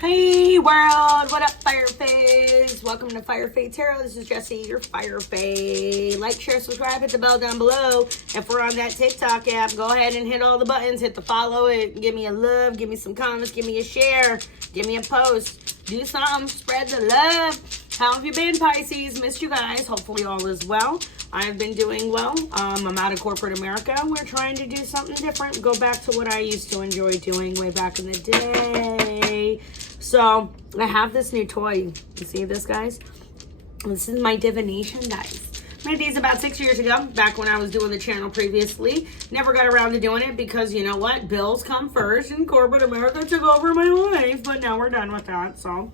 Hey world, what up fire fays? Welcome to firefaetarot. This is Jessie, your fire fae. Like, share, subscribe, hit the bell down below. If we're on that TikTok app, go ahead and hit all the buttons, hit the follow it, give me a love, give me some comments, give me a share, give me a post, do something, spread the love. How have you been, Pisces? Missed you guys. Hopefully all is well. I've been doing well. I'm out of corporate America. We're trying to do something different, go back to what I used to enjoy doing way back in the day. So I have this new toy. You see this, guys? This is my divination dice. I made these about 6 years ago, back when I was doing the channel previously. Never got around to doing it because, you know what? Bills come first and corporate America took over my life. But now we're done with that. So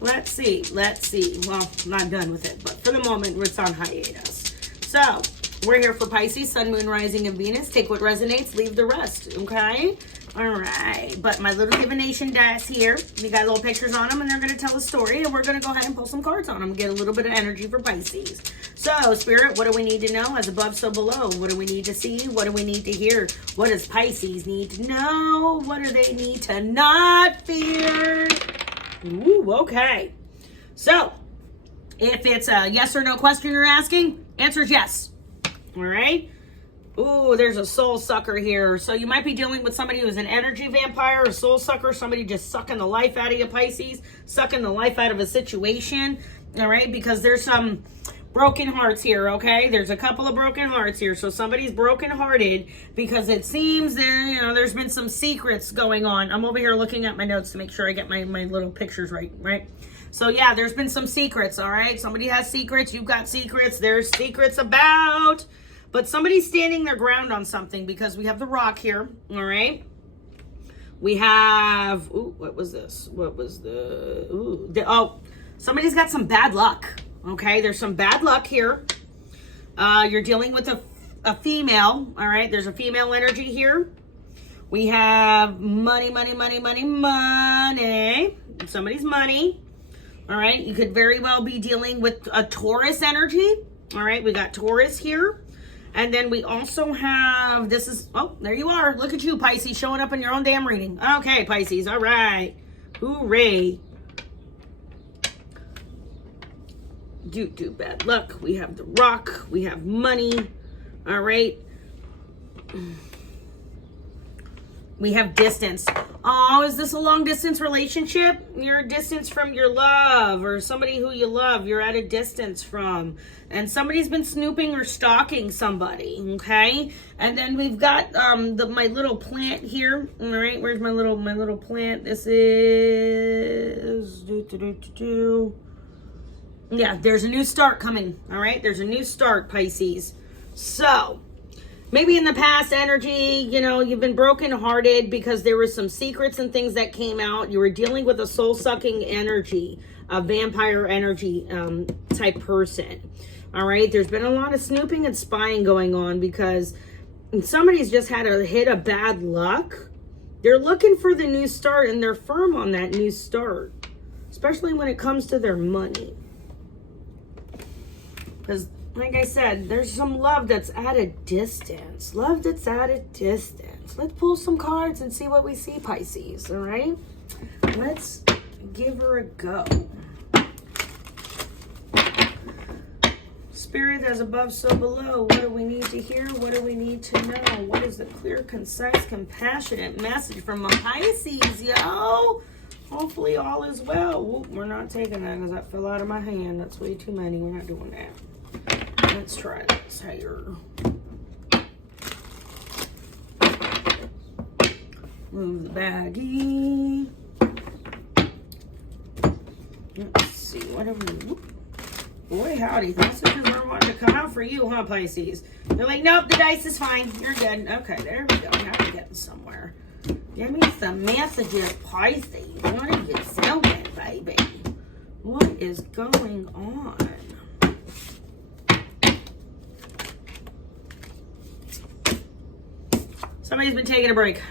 let's see. Well, I'm not done with it, but for the moment, it's on hiatus. So we're here for Pisces, Sun, Moon, Rising, and Venus. Take what resonates, leave the rest, okay? All right, but my little divination dice here, we got little pictures on them, and they're going to tell a story, and we're going to go ahead and pull some cards on them, get a little bit of energy for Pisces. So, Spirit, what do we need to know? As above, so below. What do we need to see? What do we need to hear? What does Pisces need to know? What do they need to not fear? Ooh, okay. So, if it's a yes or no question you're asking, answer is yes. All right? Ooh, there's a soul sucker here. So you might be dealing with somebody who's an energy vampire, a soul sucker, somebody just sucking the life out of you, Pisces, sucking the life out of a situation, all right? Because there's some broken hearts here, okay? There's a couple of broken hearts here. So somebody's brokenhearted because it seems there, you know, there's been some secrets going on. I'm over here looking at my notes to make sure I get my little pictures right? So yeah, there's been some secrets, all right? Somebody has secrets, you've got secrets, there's secrets about... But somebody's standing their ground on something because we have the rock here, all right? We have, ooh, what was this? What was the, ooh, somebody's got some bad luck, okay? There's some bad luck here. You're dealing with a female, all right? There's a female energy here. We have money. Somebody's money, all right? You could very well be dealing with a Taurus energy, all right? We got Taurus here. And then we also have, this is, oh, there you are. Look at you, Pisces, showing up in your own damn reading. Okay, Pisces, all right. Hooray. Do bad luck. We have the rock. We have money. All right. We have distance. Oh, is this a long distance relationship? You're a distance from your love or somebody who you love. You're at a distance from. And somebody's been snooping or stalking somebody, okay? And then we've got my little plant here. All right, where's my little plant? This is yeah, there's a new start coming. All right, there's a new start, Pisces. So maybe in the past energy, you know, you've been brokenhearted because there were some secrets and things that came out. You were dealing with a soul-sucking energy, a vampire energy type person. All right, there's been a lot of snooping and spying going on because somebody's just had a hit of bad luck. They're looking for the new start and they're firm on that new start, especially when it comes to their money. Because like I said, there's some love that's at a distance. Love that's at a distance. Let's pull some cards and see what we see, Pisces, all right? Let's give her a go. Spirit, as above, so below. What do we need to hear? What do we need to know? What is the clear, concise, compassionate message from a Pisces, yo? Hopefully all is well. Whoop, we're not taking that because that fell out of my hand. That's way too many. We're not doing that. Let's try this here. Move the baggie. Let's see. Whatever. Boy, howdy. Messages are wanting to come out for you, huh, Pisces? They're like, nope, the dice is fine. You're good. Okay, there we go. Now we're getting somewhere. Give me some messages, Pisces. What are you smoking, baby? What is going on? Somebody's been taking a break.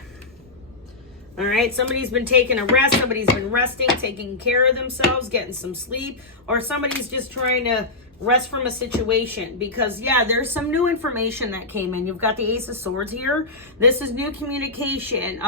All right, somebody's been taking a rest. Somebody's been resting, taking care of themselves, getting some sleep. Or somebody's just trying to rest from a situation. Because, yeah, there's some new information that came in. You've got the Ace of Swords here. This is new communication.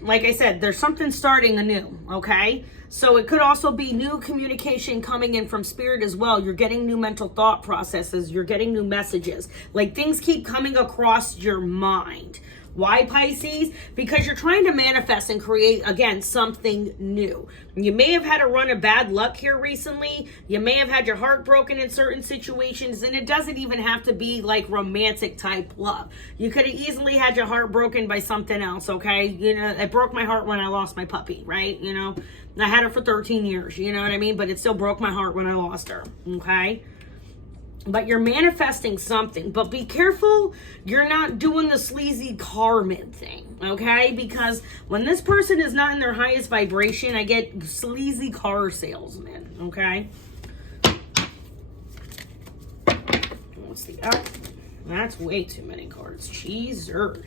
like I said, there's something starting anew, okay? So it could also be new communication coming in from spirit as well. You're getting new mental thought processes. You're getting new messages. Like, things keep coming across your mind. Why, Pisces? Because you're trying to manifest and create, again, something new. You may have had a run of bad luck here recently. You may have had your heart broken in certain situations, and it doesn't even have to be like romantic type love. You could have easily had your heart broken by something else, okay? You know, it broke my heart when I lost my puppy, right? You know, I had her for 13 years, you know what I mean? But it still broke my heart when I lost her, okay? But you're manifesting something. But be careful you're not doing the sleazy Carmen thing, okay? Because when this person is not in their highest vibration, I get sleazy car salesmen, okay? What's the That's way too many cards. Cheesers.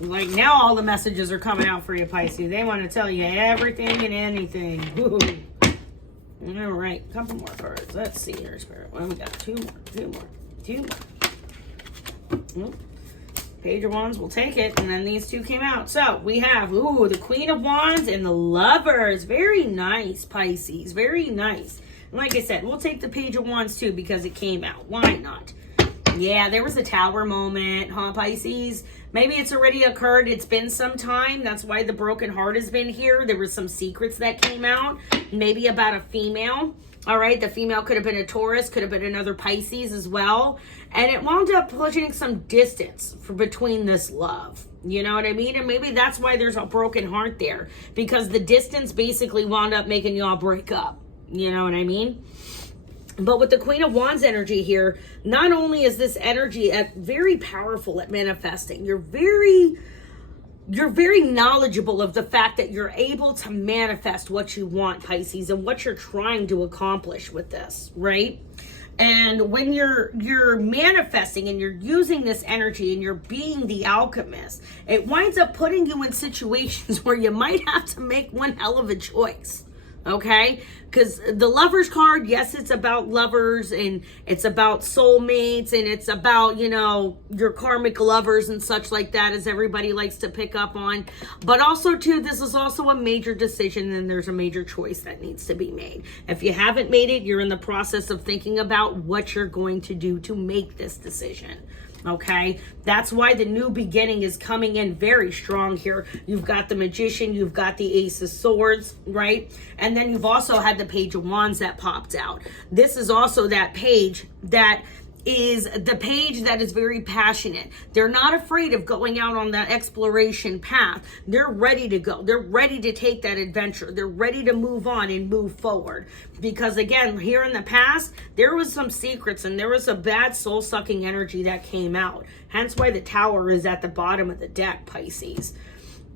Like, now all the messages are coming out for you, Pisces. They want to tell you everything and anything. Woo. All right, a couple more cards. Let's see here, Spirit. Well, we got two more. Page of Wands, we'll take it. And then these two came out. So we have, the Queen of Wands and the Lovers. Very nice, Pisces. Very nice. And like I said, we'll take the Page of Wands too because it came out. Why not? Yeah, there was a Tower moment, huh, Pisces? Maybe it's already occurred. It's been some time. That's why the broken heart has been here. There were some secrets that came out, maybe about a female. All right, the female could have been a Taurus, could have been another Pisces as well. And it wound up pushing some distance between this love. You know what I mean? And maybe that's why there's a broken heart there, because the distance basically wound up making y'all break up. You know what I mean? But with the Queen of Wands energy here, not only is this energy very powerful at manifesting, you're very knowledgeable of the fact that you're able to manifest what you want, Pisces, and what you're trying to accomplish with this, right? And when you're manifesting and you're using this energy and you're being the alchemist, it winds up putting you in situations where you might have to make one hell of a choice. Okay, because the Lovers card, yes, it's about lovers and it's about soulmates and it's about, you know, your karmic lovers and such like that, as everybody likes to pick up on. But also too, this is also a major decision and there's a major choice that needs to be made. If you haven't made it, you're in the process of thinking about what you're going to do to make this decision. Okay, that's why the new beginning is coming in very strong here. You've got the Magician, you've got the Ace of Swords, right? And then you've also had the Page of Wands that popped out. This is also that page that is the page that is very passionate. They're not afraid of going out on that exploration path. They're ready to go. They're ready to take that adventure. They're ready to move on and move forward. Because again, here in the past, there was some secrets and there was a bad soul-sucking energy that came out. Hence why the Tower is at the bottom of the deck, Pisces.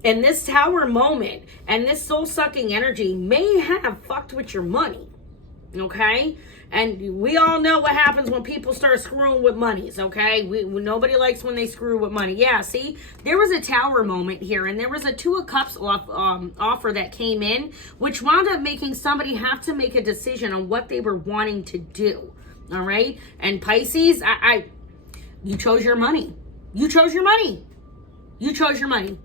And this Tower moment and this soul-sucking energy may have fucked with your money. Okay? And we all know what happens when people start screwing with monies, okay? Nobody likes when they screw with money. Yeah, see? There was a Tower moment here, and there was a Two of Cups offer that came in, which wound up making somebody have to make a decision on what they were wanting to do, all right? And Pisces, you chose your money. You chose your money. You chose your money.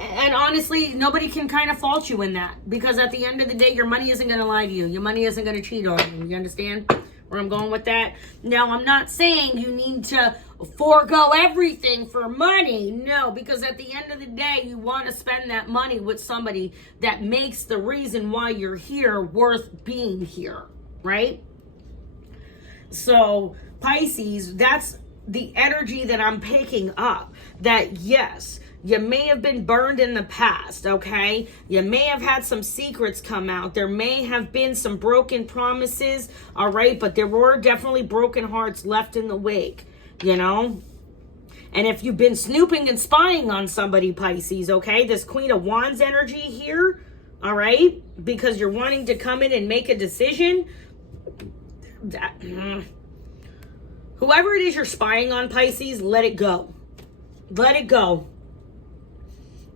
And honestly, nobody can kind of fault you in that, because at the end of the day, your money isn't going to lie to you. Your money isn't going to cheat on you. You understand where I'm going with that? Now, I'm not saying you need to forego everything for money. No, because at the end of the day, you want to spend that money with somebody that makes the reason why you're here worth being here, right? So, Pisces, that's the energy that I'm picking up. That, yes, you may have been burned in the past, okay? You may have had some secrets come out. There may have been some broken promises, all right? But there were definitely broken hearts left in the wake, you know? And if you've been snooping and spying on somebody, Pisces, okay? This Queen of Wands energy here, all right? Because you're wanting to come in and make a decision. Whoever it is you're spying on, Pisces, let it go. Let it go.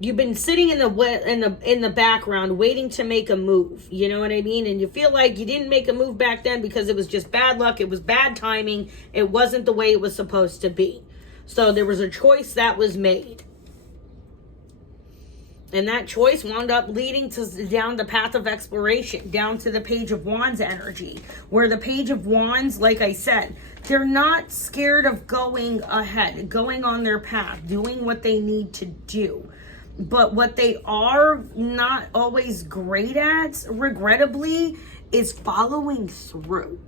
You've been sitting in the background waiting to make a move. You know what I mean? And you feel like you didn't make a move back then because it was just bad luck. It was bad timing. It wasn't the way it was supposed to be. So there was a choice that was made. And that choice wound up leading to down the path of exploration, down to the Page of Wands energy, where the Page of Wands, like I said, they're not scared of going ahead, going on their path, doing what they need to do. But what they are not always great at, regrettably, is following through.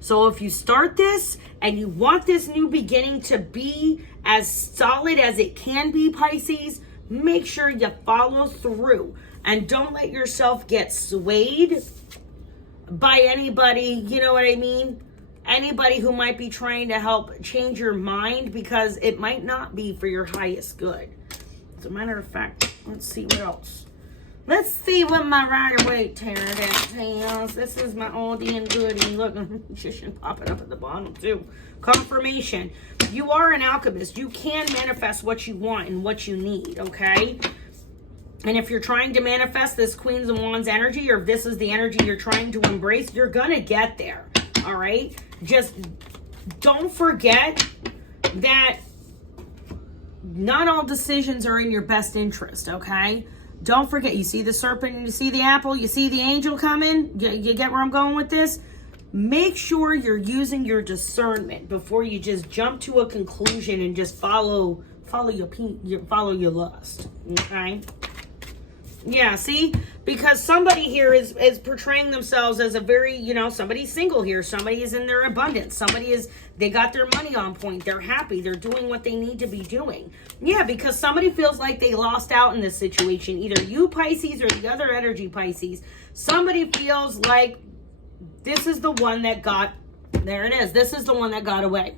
So if you start this and you want this new beginning to be as solid as it can be, Pisces, make sure you follow through and don't let yourself get swayed by anybody, you know what I mean? Anybody who might be trying to help change your mind, because it might not be for your highest good. As a matter of fact, let's see what else. Let's see what my Rider-Waite Tarot deck tells. This is my oldie and goodie. Look, magician popping up at the bottom too. Confirmation. You are an alchemist. You can manifest what you want and what you need, okay? And if you're trying to manifest this Queens of Wands energy, or if this is the energy you're trying to embrace, you're going to get there, all right? Just don't forget that not all decisions are in your best interest, okay? Don't forget, you see the serpent, you see the apple, you see the angel coming? You get where I'm going with this? Make sure you're using your discernment before you just jump to a conclusion and just follow your lust, okay? Yeah, see? Because somebody here is portraying themselves as a very, you know, somebody's single here. Somebody is in their abundance. They got their money on point. They're happy. They're doing what they need to be doing. Yeah, because somebody feels like they lost out in this situation. Either you, Pisces, or the other energy, Pisces. Somebody feels like this is the one that got, there it is. This is the one that got away.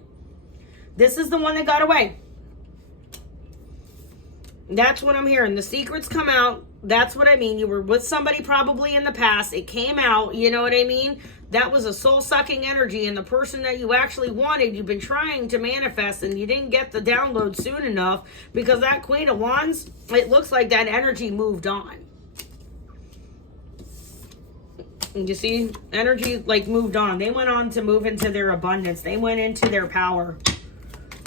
This is the one that got away. That's what I'm hearing. The secrets come out. That's what I mean. You were with somebody probably in the past. It came out. You know what I mean? That was a soul-sucking energy. And the person that you actually wanted, you've been trying to manifest, and you didn't get the download soon enough, because that Queen of Wands, it looks like that energy moved on. You see? Energy like moved on. They went on to move into their abundance. They went into their power.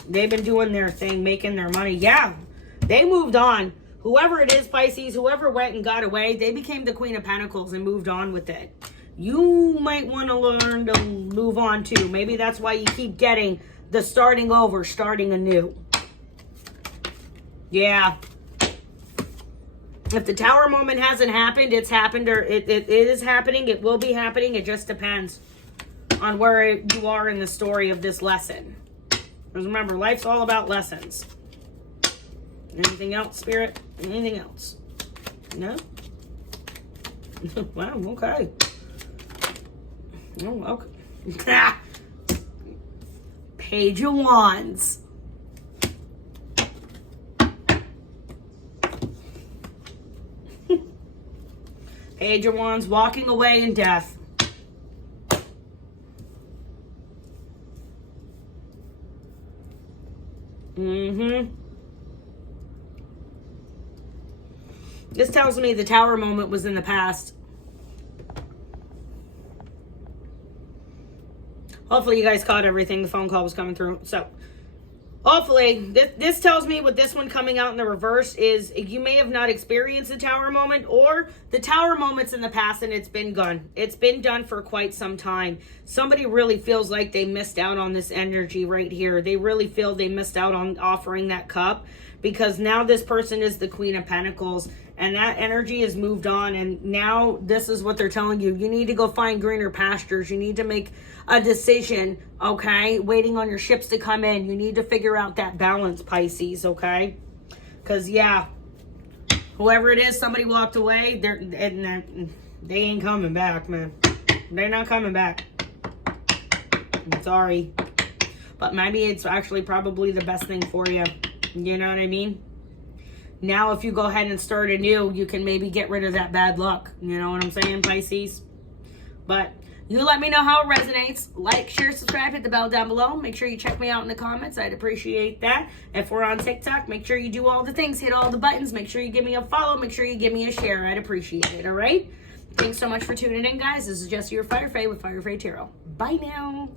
They've been doing their thing, making their money. Yeah. They moved on. Whoever it is, Pisces, whoever went and got away, they became the Queen of Pentacles and moved on with it. You might want to learn to move on too. Maybe that's why you keep getting the starting over, starting anew. Yeah. If the Tower moment hasn't happened, it's happened, or it is happening. It will be happening. It just depends on where you are in the story of this lesson. Because remember, life's all about lessons. Anything else, Spirit? Anything else? No? Wow, okay. Oh, okay. Page of Wands. Page of Wands, walking away in death. This tells me the Tower moment was in the past. Hopefully you guys caught everything. The phone call was coming through. So hopefully this tells me with this one coming out in the reverse is you may have not experienced the Tower moment, or the Tower moment's in the past and it's been gone. It's been done for quite some time. Somebody really feels like they missed out on this energy right here. They really feel they missed out on offering that cup, because now this person is the Queen of Pentacles. And that energy has moved on, and now this is what they're telling you. You need to go find greener pastures. You need to make a decision, okay? Waiting on your ships to come in. You need to figure out that balance, Pisces, okay? Because, yeah, whoever it is, somebody walked away. They ain't coming back, man. They're not coming back. I'm sorry. But maybe it's actually probably the best thing for you. You know what I mean? Now, if you go ahead and start anew, you can maybe get rid of that bad luck. You know what I'm saying, Pisces? But you let me know how it resonates. Like, share, subscribe, hit the bell down below. Make sure you check me out in the comments. I'd appreciate that. If we're on TikTok, make sure you do all the things. Hit all the buttons. Make sure you give me a follow. Make sure you give me a share. I'd appreciate it, all right? Thanks so much for tuning in, guys. This is Jessie, your Fire Fae with Fire Fae Tarot. Bye now.